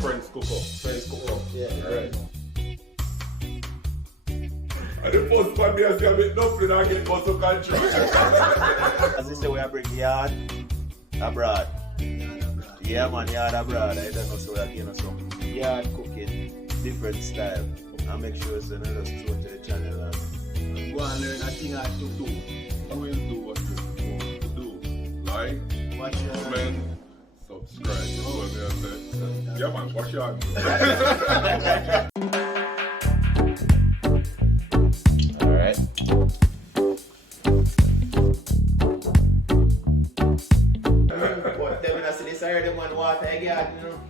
friends cook up. Friends cook up. Yeah. Alright. And the first one me I say a bit nothing I get muscle control. As they say, we are bring yard abroad. Yeah, man, yard abroad. I don't know, so we are getting some yard cooking, different style. And make sure it's another just throw to the channel and go and learn a thing or two. I will do what you're supposed to do. Like, Watch your comment, subscribe. You know what I say? Yeah, man, wash your hands. alright. But then when I see this, I heard them on water garden, you know.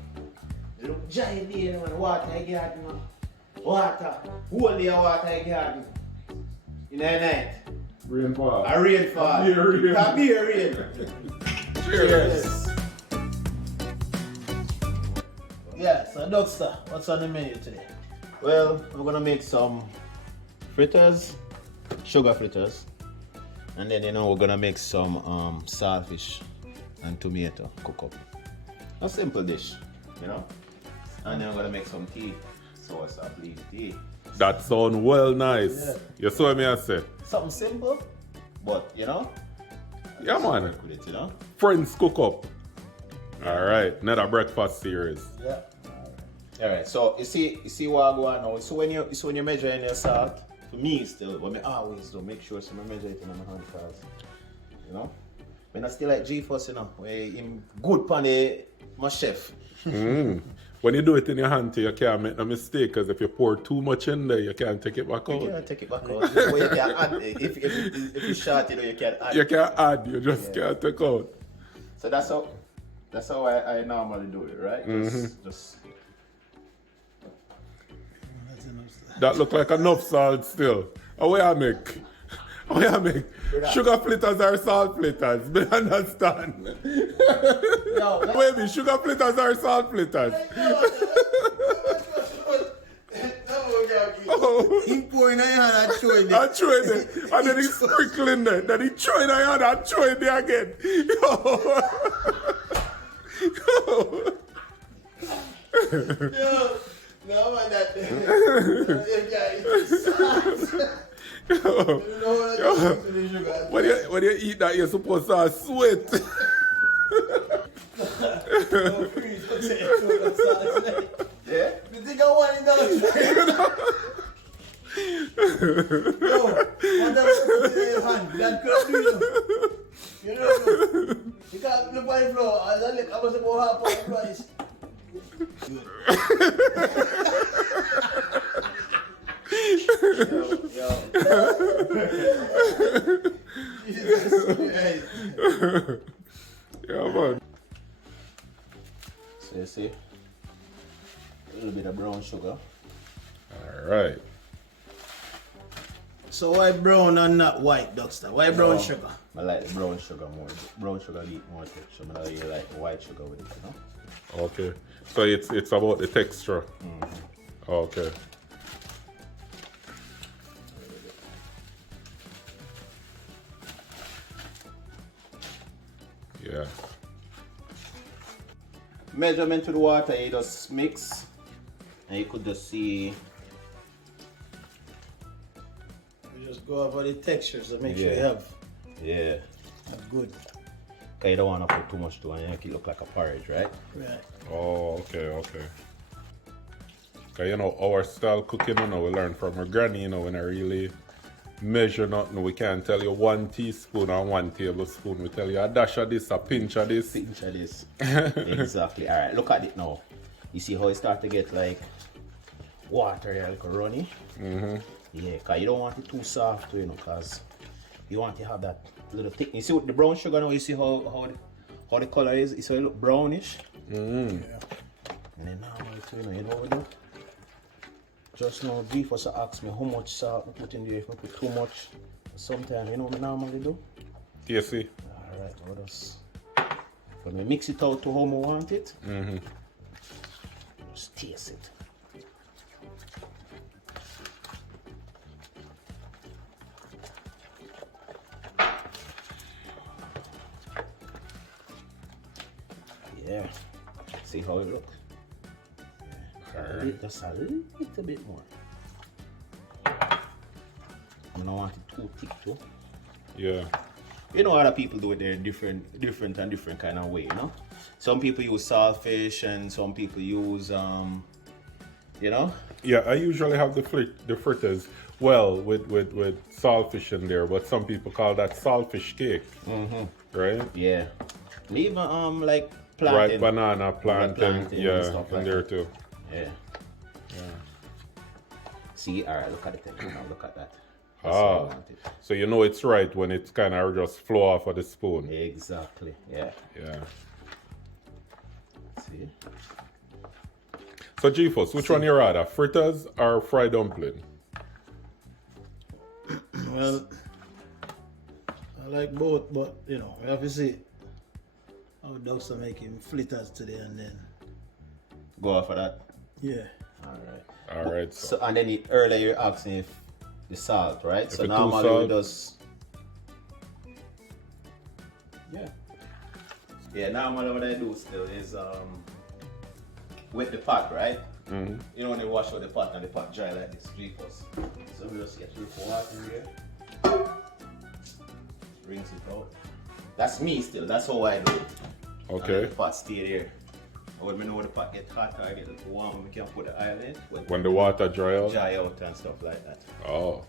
They look giant there, man, water garden, you know. Water, whole day water garden. In the night. Rainfall. A rainfall. Rain. A beer rain. Cheers. Yeah, so Doctor, what's on the menu today? Well, we're gonna make some fritters, sugar fritters, and then we're gonna make some saltfish and tomato cook up. A simple dish, you know. And then we're gonna make some tea, soursop leaf tea. That sounds well nice. Yeah. You saw me I say? Something simple. But you know, Yeah, man. work with it, you know. Friends cook up. Alright, another breakfast series. Yeah. All right. So you see what I go on now. So when you measuring your salt, for me still, what I always do, make sure so I measure it in my hand first. You know. When I still like G-Force, you know, where him good pan my chef. When you do it in your hand, you can't make no mistake because if you pour too much in there, you can't take it back out. You can't take it back out. Or you can add. If you short, you know, you can add. You can't add, you just can't take out. So that's how I normally do it, right? Just That look like enough salt still. How I make? How I make? Sugar fritters or salt fritters? Me understand. Yo, Wait me, sugar fritters or salt fritters? Oh, he pouring in your hand and showing it. I throw it there, and then he's sprinkling there. Then he throw it in your hand and throw it there again. Yo, no man, that. When you eat that, you're supposed to sweat. yeah. You think I want it down? Yo, what the in your hand? That could do you know. You can't look by the floor. I was about half on the price. Jesus Christ. Yeah, man. So you see, a little bit of brown sugar. Alright. So why brown and not white, Doctor? Why brown sugar? I like the brown sugar more. Brown sugar eat more texture. I like like white sugar with it, you know. Okay. So it's about the texture. Okay. Yeah. Measurement to the water, you just mix, and you could just see. You just go over the textures and make sure you Yeah. have Yeah. good. Cause you don't want to put too much to it and make it look like a porridge, right? Right. Oh, okay. Cause you know our style cooking, you know, we learn from our granny, you know, when I really measure nothing, we can't tell you 1 teaspoon and 1 tablespoon. We tell you a dash of this, a pinch of this. Pinch of this. Exactly. All right, look at it now. You see how it start to get like watery, like runny. Yeah, cause you don't want it too soft, you know, cause you want to have that little thick. You see with the brown sugar now, you see how the color is. You see it look brownish. Yeah. And then normally too, you know what we do? Just now, G-Force asked me how much salt I put in there. If I put too much, sometimes you know what I normally do? You see? Alright, what else? When we mix it out to how we want it, just taste it. Yeah. See how it looks? Just a little bit more. I don't want it too thick too. Yeah. You know, other people do it there different kind of way, you know. Some people use saltfish and some people use you know. Yeah, I usually have the fritters, well, with saltfish in there, but some people call that saltfish cake, right? Yeah. Leave like plantain. Right, banana, plantain, and yeah, stuff in like there that. too. Yeah. See, alright, look at the thing now, look at that. That's how I want it. So you know it's right when it's kind of just flow off of the spoon. Exactly, yeah. Yeah. See? So G-Fus, which one you rather, fritters or fried dumpling? Well, I like both, but you know, we have to see how dogs are making fritters today and then. Go off of that. Yeah. Alright. All right. So and then earlier you're asking if the salt, right? So it too normally we salt? just yeah, normally what I do still is wet the pot, right? You know when they wash out the pot and the pot dry like this, G-Fus. So we just get a little water in here. Rinse it out. That's me still, that's how I do it. And Okay. let the pot stay there. When we know the pot get hot or get a little warm, we can put the oil in. When the water dry out? Dry out and stuff like that. Oh.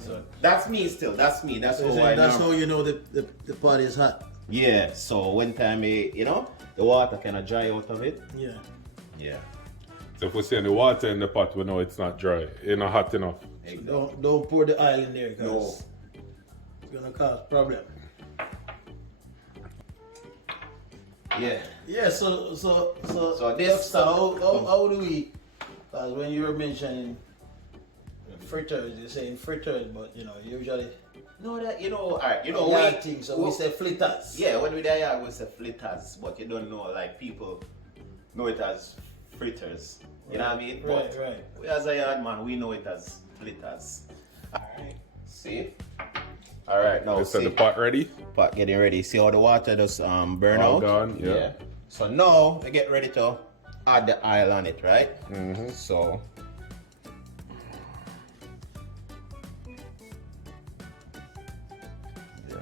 So that's me still, that's me, that's So how I that's know. how you know the pot is hot. Yeah, so when time you know, the water kind of dry out of it. Yeah. Yeah. So if we see the water in the pot, we know it's not dry, it's not hot enough. Exactly. Don't pour the oil in there because No. it's gonna cause problem. Yeah. Yeah. So this how do we? Because when you were mentioning fritters, you're saying fritters, but you know usually No, that you know, alright, you know, yeah, things. So we say fritters. yeah, when we there, we say fritters, but you don't know, like people know it as fritters. You know what I mean? Right, But right. we as a yard man, we know it as fritters. Alright, see? Alright, now Is see. the pot ready? Pot getting ready. See how the water just burn All out? gone, yeah. So now we get ready to add the oil on it, right? So yeah,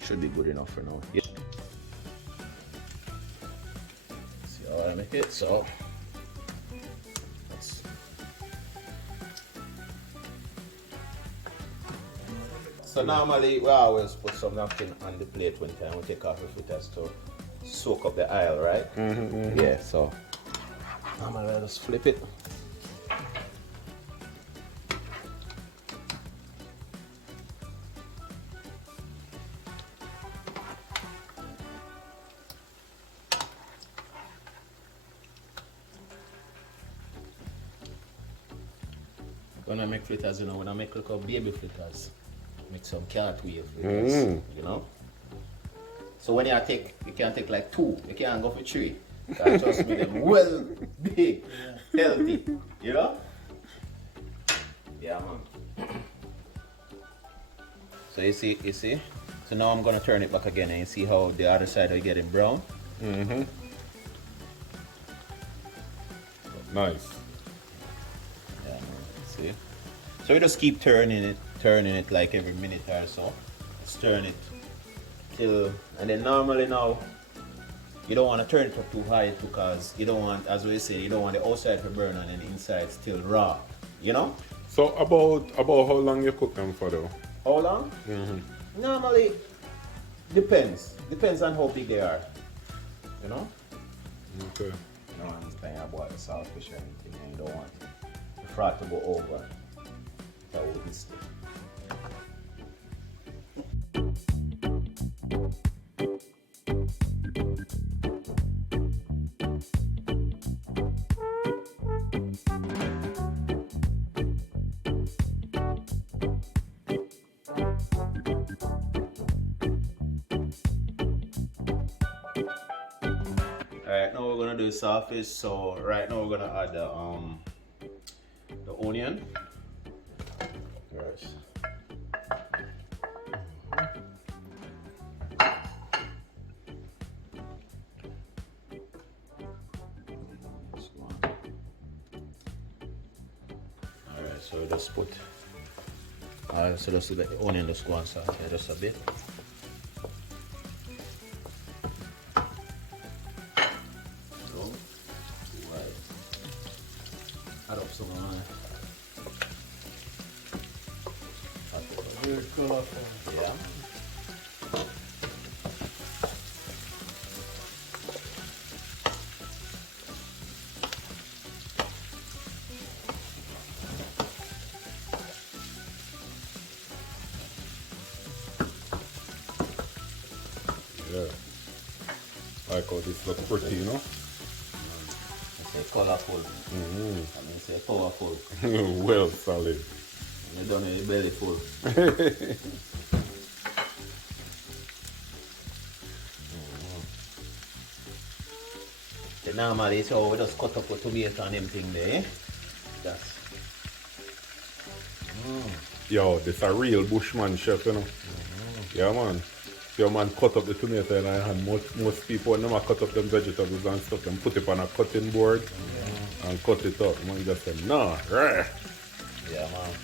should be good enough for now. Yeah. See how I make it? So let's. So normally we always put some napkin on the plate when time we take off the fritters to soak up the oil, right? Yeah, so normally I just flip it. When I make fritters, you know, when I make like a baby fritters, make some cartwheel fritters, you know. So when you can take like 2, you can't go for 3. Because trust me, them well big, healthy, you know. Yeah, man. So you see. So now I'm gonna turn it back again and you see how the other side are getting brown. Nice. Yeah, man. See. So we just keep turning it like every minute or so. Just turn it till, and then normally now you don't want to turn it up too high because you don't want, as we say, you don't want the outside to burn and then the inside still raw. You know? So about how long you cook them for though? How long? Normally depends. Depends on how big they are. You know? Okay. You don't want to thing about the saltfish or anything, and you don't want the fat to go over. That would be still. Alright, now we're gonna do saltfish. So right now we're gonna add the onion. Yes. This one. so just put, so just let the onion just go on saute just a bit. So, right. Add up some Weird colorful. yeah. Yeah. Like how this looks pretty, you know? I say colorful. I mean say powerful. Well, solid. And you done with the belly full. So normally it's how we just cut up a tomato and them thing there. That's Yo, this a real bushman chef, you know? Yeah, man. Your man cut up the tomato in our hand. Most people, when they cut up them vegetables and stuff, them put it on a cutting board and cut it up. Man just say, nah, right. yeah, man.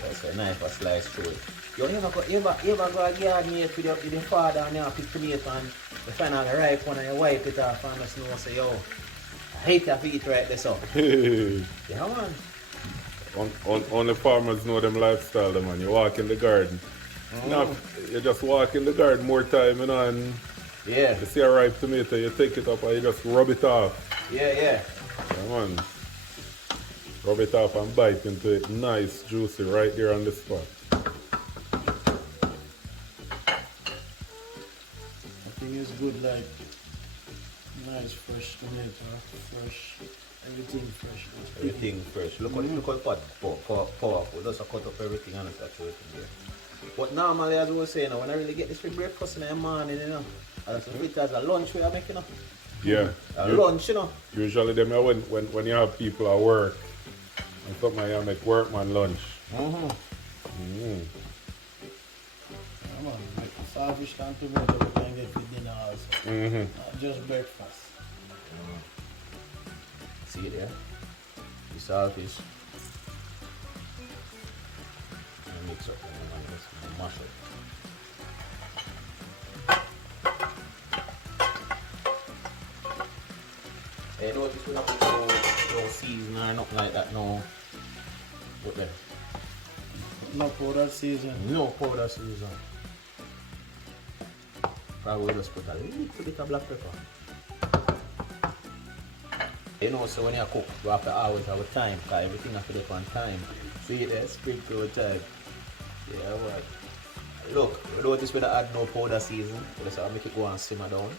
That's a knife a slice through it. You ever go a garden with your father and you have pick tomato and you find out the ripe one and you wipe it off and just know say, yo, I hate to eat right this up. Yeah, man. Only farmers know them lifestyle, them, man. You walk in the garden. Now, you just walk in the garden more time, you know, and Yeah. you see a ripe tomato, you take it up and you just rub it off. Yeah, yeah. Yeah, man. Rub it off and bite into it. Nice, juicy, right there on the spot. I think it's good, like nice fresh tomato, fresh, everything fresh. Everything fresh. Look at pot powerful. Just a cut up everything and start to it there. But normally, as we were saying, when I really get this for breakfast in the morning, you know, and that's it as a lunch we are making, you know. Yeah. Lunch, you know. Usually them when you have people at work and something you make workman lunch. Come on, like saltfish and tomato we can get for dinner also. Not just breakfast. See there? The saltfish. And mix up and just mash it. Hey, notice we don't put no season or nothing like that, no. Put there. No powder season. No powder season. Probably just put a little bit of black pepper. You know, so when you cook, we have to always have a time, because everything has to be on time. See it there, sprinkle with time. Yeah, what? Look, you notice we don't add no powder season. We just make it go and simmer down. And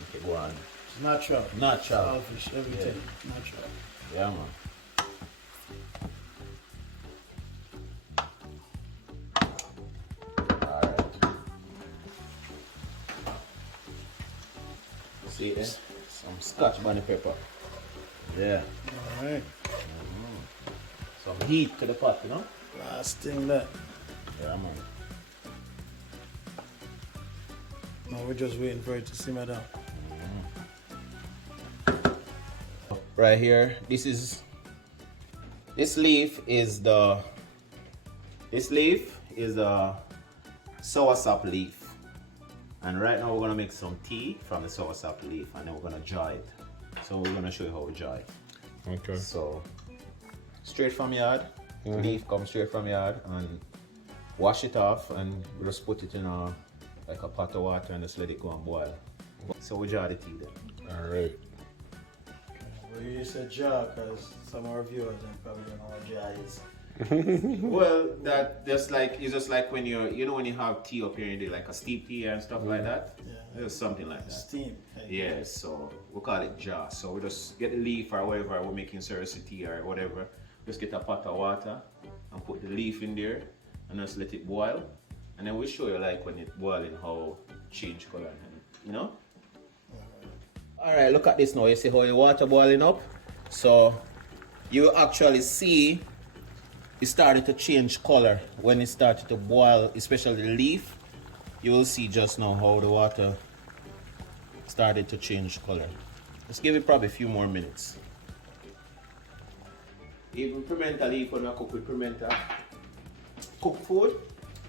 make it go on. It's natural. Natural. Saltfish, everything natural. Yeah, man. Alright. See it there? Some scotch bonnet pepper. Yeah. Alright. Some heat to the pot, you know? Last thing that. Yeah, man. Now we're just waiting for it to simmer down. Right here, this leaf is the soursop leaf, and right now we're gonna make some tea from the soursop leaf, and then we're gonna jar it. So we're gonna show you how we jar it. Okay. So straight from yard, leaf comes straight from yard, and wash it off, and we just put it in a like a pot of water and just let it go and boil. So we jar the tea then. Alright. We use a jar because some of our viewers probably don't know what jar is. Well, that just like it's just like when you know when you have tea up here and you do like a steep tea and stuff like that. Yeah. It's something like that. Steam. Yeah, so we call it jar. So we just get the leaf or whatever we're making seriously tea or whatever. Just get a pot of water and put the leaf in there and just let it boil. And then we'll show you like when it's boiling how it change color and you know. Alright, look at this now. You see how the water boiling up? So you actually see it started to change color when it started to boil, especially the leaf. you will see just now how the water started to change color. Let's give it probably a few more minutes. Even pimento leaf, when I cook with pimento, cook food,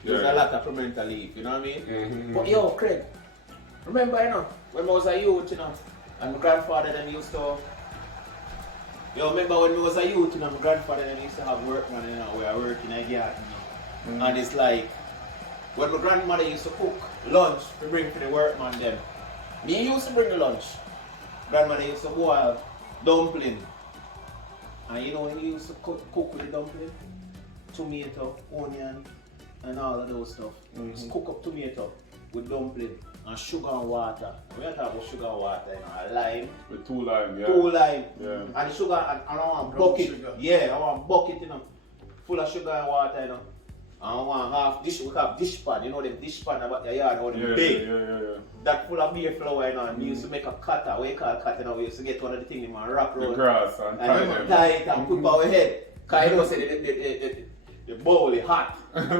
there's a lot of pimento leaf, you know what I mean? But yo, Craig, remember, you know, when I was a youth, you know, and my grandfather then used to, remember when I was a youth, you know, my grandfather then used to have workmen, you know, we are working in a garden, you know. And it's like, when my grandmother used to cook lunch to bring to the workman then, me used to bring the lunch. Grandmother used to boil dumpling. And you know when you used to cook with the dumpling? Tomato, onion, and all of those stuff. Just cook up tomato with dumpling and sugar and water. We are talking about sugar and water, you know, a lime. With 2 lime, yeah. 2 lime. Yeah. And the sugar, and I want bucket. Sugar. Yeah, I want bucket, you know, full of sugar and water, you know. And I want half dish, we have dish pan, you know, them dish pan about your yard, or them big. Yeah. That full of beer flour, you know, and we used to make a cutter, what you call cutter, you know, we used to get one of the things and wrap around. The grass and tie it and put by our head. Because you know, say the bowl is hot. You know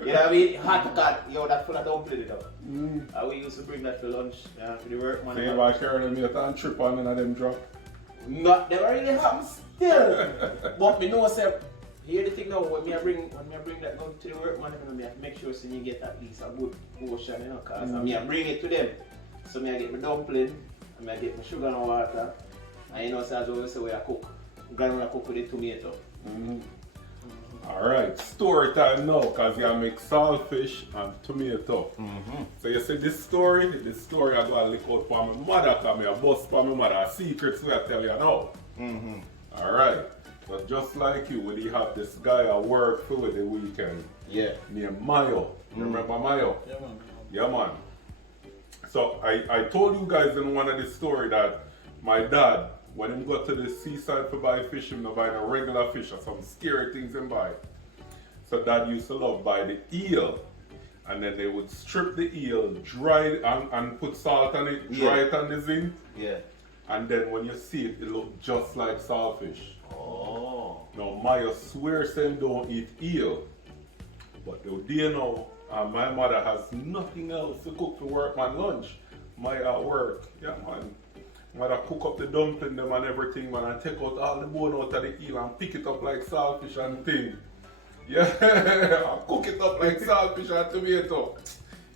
what I mean? Hot cut, yo, that full of dumpling, you know. And we used to bring that for lunch, for the workman. Say about carrying them and trip on and them drop. Not, they really happen still. But me know, say, here the thing now, when I bring that gun to the workman, I have to make sure so you get at least a good portion, you know, because I bring it to them. So I get my dumpling, and I get my sugar and water, and you know, so as always say, I cook. Grandma cook with the tomato. Alright, story time now, because you make saltfish and tomato. So you see this story I go and look out for my mother, because I bust for my mother, secrets we I tell you now. Alright. But just like you, when you have this guy at work for the weekend, named Mayo. You remember Mayo? Yeah, man. Yeah, man. So I told you guys in one of the story that my dad, when he got to the seaside to buy fish, he not buy no regular fish or some scary things in buy. So dad used to love buy the eel. And then they would strip the eel, dry it and put salt on it, dry it on the zinc. Yeah. And then when you see it, it look just like saltfish. Oh. Now, Maya swears them don't eat eel. But the day now, my mother has nothing else to cook for workman lunch. Maya at work, yeah man. Mother cook up the dumpling them and everything, man, and take out all the bone out of the eel and pick it up like saltfish and thing. Yeah, and cook it up like saltfish and tomato.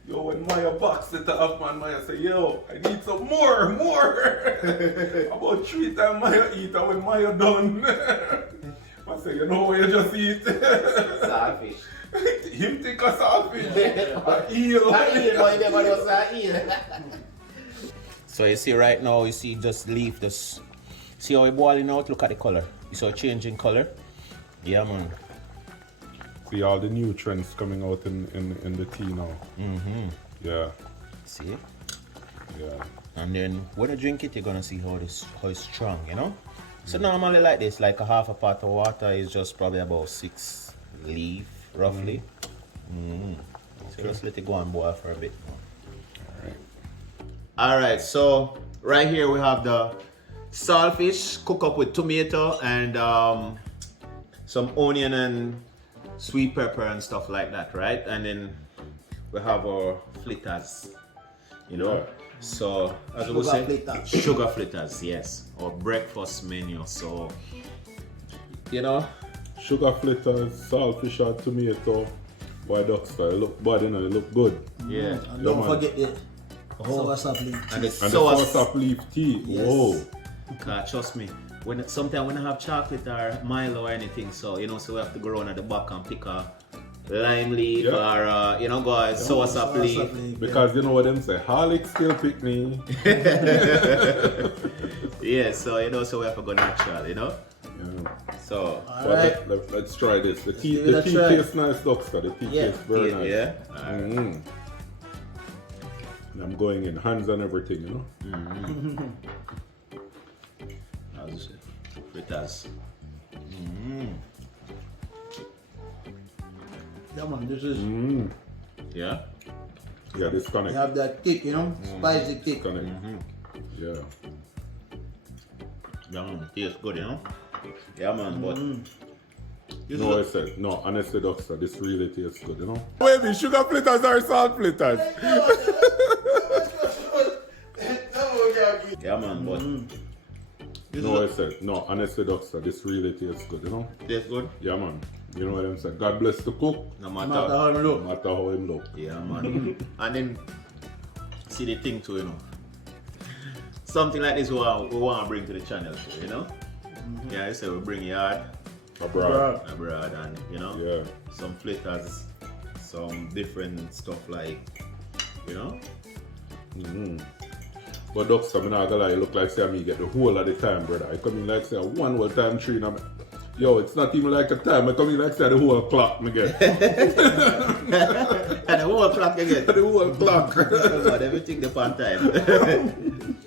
Yo, when Maya box it up, man, Maya say, yo, I need some more. About 3 times Maya eat, and when Maya done, I say, you know what you just eat? Saltfish. Him think of saltfish. An eel. So you see right now, you see just leaf, just see how it boiling out, look at the color. You saw changing color? Yeah, man. See all the nutrients coming out in the tea now. Yeah. See? Yeah. And then when you drink it, you're gonna see how it's strong, you know? So normally like this, like a half a pot of water is just probably about 6 leaf, roughly. So just let it go and boil for a bit. Alright, so right here we have the saltfish cooked up with tomato and some onion and sweet pepper and stuff like that, right? And then we have our fritters, you know. Yeah. So as we say, sugar fritters, yes, or breakfast menu. So you know, sugar fritters, saltfish and tomato, white duck style. Look bad, you know, it look good. Yeah. And don't forget the soursop leaf. And the soursop leaf tea. Yes. Whoa. Trust me. Sometimes when I have chocolate or Milo or anything, so you know, so we have to go around at the back and pick a lime leaf or you know, go a soursop leaf. Because you know what them say, Harlick still pick me. Yeah, so you know, so we have to go natural, you know. Yeah. So let's try this. The tea tastes nice, Doctor. The tea tastes very nice. Yeah. And I'm going in hands on everything, you know. Fritters. Yeah, man, this is. Yeah. Yeah, this connect. You have that kick, you know, spicy kick. Connect. Yeah. Yeah, man, tastes good, you know. Yeah, man, but No, I said, no, honestly, doctor, this really tastes good, you know? Baby, sugar fritters or salt fritters? Yeah, man, but No, I said, no, honestly, doctor, this really tastes good, you know? tastes good. Yeah, man. You know what I'm saying? God bless the cook, No No matter. matter how you no look. matter how him look. Yeah, man. And then see the thing too, you know. Something like this we want to bring to the channel too, you know. Yeah, I say we bring yard Abroad. abroad and you know Yeah. some fritters, some different stuff like you know. But doctor, I'm not gonna lie, you look like say me get the whole of the time, brother. I come in like say one whole time tree and I'm yo, it's not even like a time. I come in like say the whole clock me get. And the whole clock again. The whole clock. But everything the on time.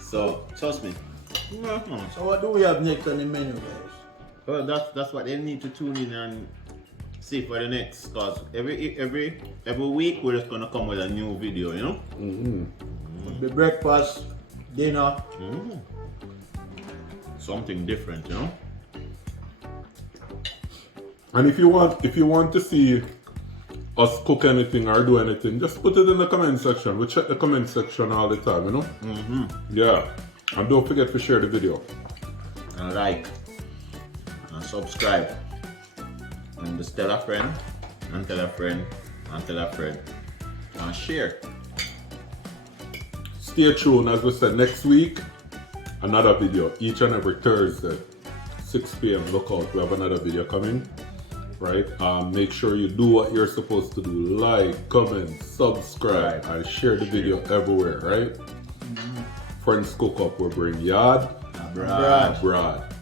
So trust me. So what do we have next on the menu, guys? Well, that's what they need to tune in and see for the next. Cause every week we're just gonna come with a new video, you know. The breakfast, dinner. Something different, you know. And if you want to see us cook anything or do anything, just put it in the comment section. We check the comment section all the time, you know? Yeah. And don't forget to share the video. And like and subscribe and just tell a friend and tell a friend and tell a friend and share. Stay tuned, as we said, next week, another video each and every Thursday, 6 p.m. Look out, we have another video coming. Right? Make sure you do what you're supposed to do. Like, comment, subscribe, and share the video everywhere, right? Friends Cook Up will bring yard Abroad. abroad.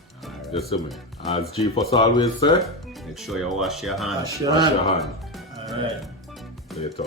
You see me? As G Fuss always say, Make sure you wash your hands. Wash your wash hand. your hand. Alright. Later.